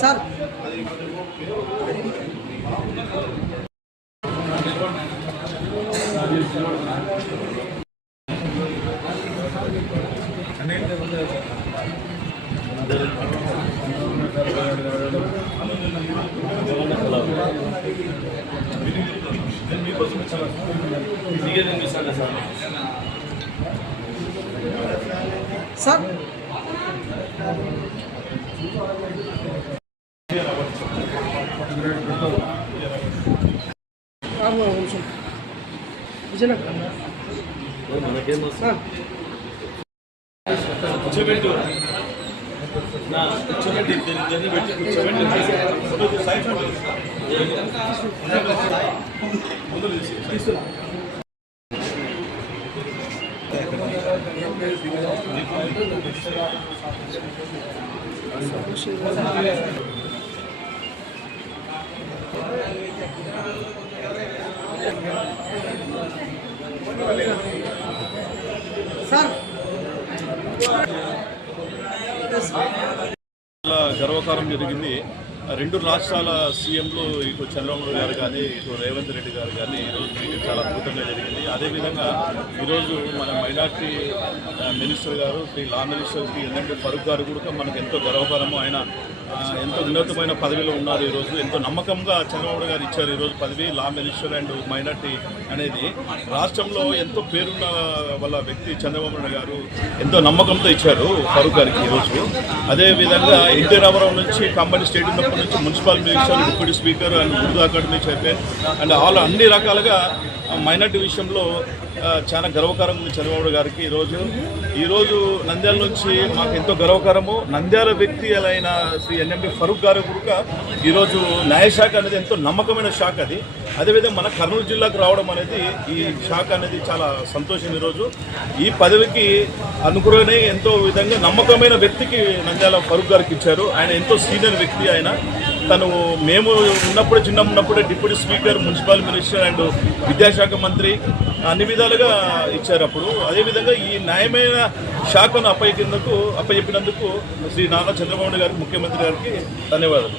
Sir sir గర్వకారం జరిగింది. రెండు రాష్ట్రాల సీఎంలు ఇటు చంద్రబాబు గారు కానీ ఇటు రేవంత్ రెడ్డి గారు కానీ ఈరోజు మీటింగ్ చాలా అద్భుతంగా జరిగింది. అదేవిధంగా ఈరోజు మన మైనార్టీ మినిస్టర్ గారు Shri law minister Shri NMD Farooq గారు కూడా మనకు ఎంతో గర్వకారము. ఆయన ఎంతో ఉన్నతమైన పదవిలో ఉన్నారు. ఈరోజు ఎంతో నమ్మకంగా చంద్రబాబు గారు ఇచ్చారు ఈరోజు పదవి. లా మినిస్టర్ అండ్ మైనార్టీ అనేది రాష్ట్రంలో ఎంతో పేరున్న వాళ్ళ వ్యక్తి చంద్రబాబు నాయుడు గారు ఎంతో నమ్మకంతో ఇచ్చారు ఫరూక్ గారికి ఈరోజు. అదేవిధంగా ఎన్టీ రామారావు నుంచి కంబైన్ స్టేట్ ఉన్నప్పటి నుంచి municipal minister, deputy speaker and Urdu academy chairman and అన్ని రకాలుగా మైనార్టీ విషయంలో చాలా గర్వకారం ఉంది చంద్రబాబు గారికి. ఈరోజు నంద్యాల నుంచి మాకు ఎంతో గర్వకారము. నంద్యాల వ్యక్తి అయిన శ్రీ ఎన్ఎండి ఫరూక్ గారు కూడా ఈరోజు న్యాయశాఖ అనేది ఎంతో నమ్మకమైన శాఖ అది. అదేవిధంగా మన కర్నూలు జిల్లాకు రావడం అనేది ఈ శాఖ అనేది చాలా సంతోషం. ఈరోజు ఈ పదవికి అనుకునే ఎంతో విధంగా నమ్మకమైన వ్యక్తికి నంద్యాల ఫరూక్ గారికి ఇచ్చారు. ఆయన ఎంతో సీనియర్ వ్యక్తి. ఆయన మేము చిన్నప్పుడే deputy speaker, municipal minister and విద్యాశాఖ మంత్రి అన్ని విధాలుగా ఇచ్చారు అప్పుడు. అదేవిధంగా ఈ న్యాయమైన శాఖను అప్పచెప్పినందుకు శ్రీ నారా చంద్రబాబు గారికి, ముఖ్యమంత్రి గారికి ధన్యవాదాలు.